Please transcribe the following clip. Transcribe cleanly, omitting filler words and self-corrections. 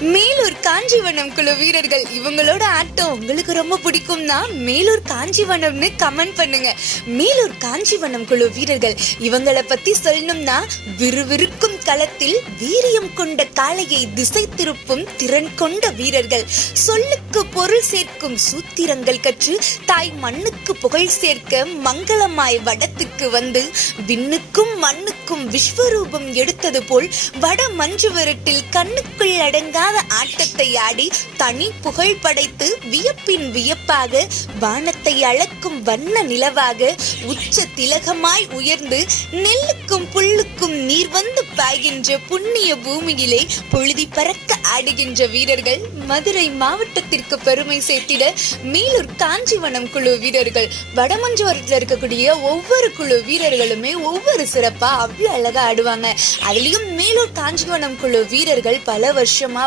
மேலூர் காஞ்சிவனம் குழு வீரர்கள் இவங்களோட ஆட்டம் உங்களுக்கு ரொம்ப பிடிக்கும்னா மேலூர் காஞ்சிவனம்னு கமெண்ட் பண்ணுங்க. மேலூர் காஞ்சிவனம் குழு வீரர்கள் இவங்களை பத்தி சொல்லணும்னா, விறுவிறுக்கும் களத்தில் வீரியம் கொண்ட காளையை திசை திருப்பும் திறன் கொண்ட வீரர்கள், சொல்லுக்கு பொருள் சேர்க்கும் சூத்திரங்கள் கற்று தாய் மண்ணுக்கு புகழ் சேர்க்க மங்களமாய் வடத்துக்கு வந்து விண்ணுக்கும் மண்ணுக்கும் விஸ்வரூபம் எடுத்தது போல் வட மஞ்சு விரட்டில் கண்ணுக்குள் அடங்காத ஆட்டத்தை ஆடி தனி புகழ் படைத்து வியப்பின் வியப்பாக வானத்தை அளக்கும் வண்ண நிலவாக உச்ச திலகமாய் உயர்ந்து நெல்லுக்கும் புல்லுக்கும் நீர் வந்து பாய்கின்ற புண்ணிய பூமியிலே பொழுதி பறக்க ஆடுகின்ற வீரர்கள் மதுரை மாவட்டத்திற்கு பெருமை சேர்த்திட மேலூர் காஞ்சிவனம் குழு வீரர்கள். வடமஞ்சுவரத்தில் இருக்கக்கூடிய ஒவ்வொரு குழு வீரர்களுமே ஒவ்வொரு சிறப்பா அவ்வளவு அழகா ஆடுவாங்க. அதுலயும் மேலூர் காஞ்சிவனம் குழு வீரர்கள் பல வருஷமா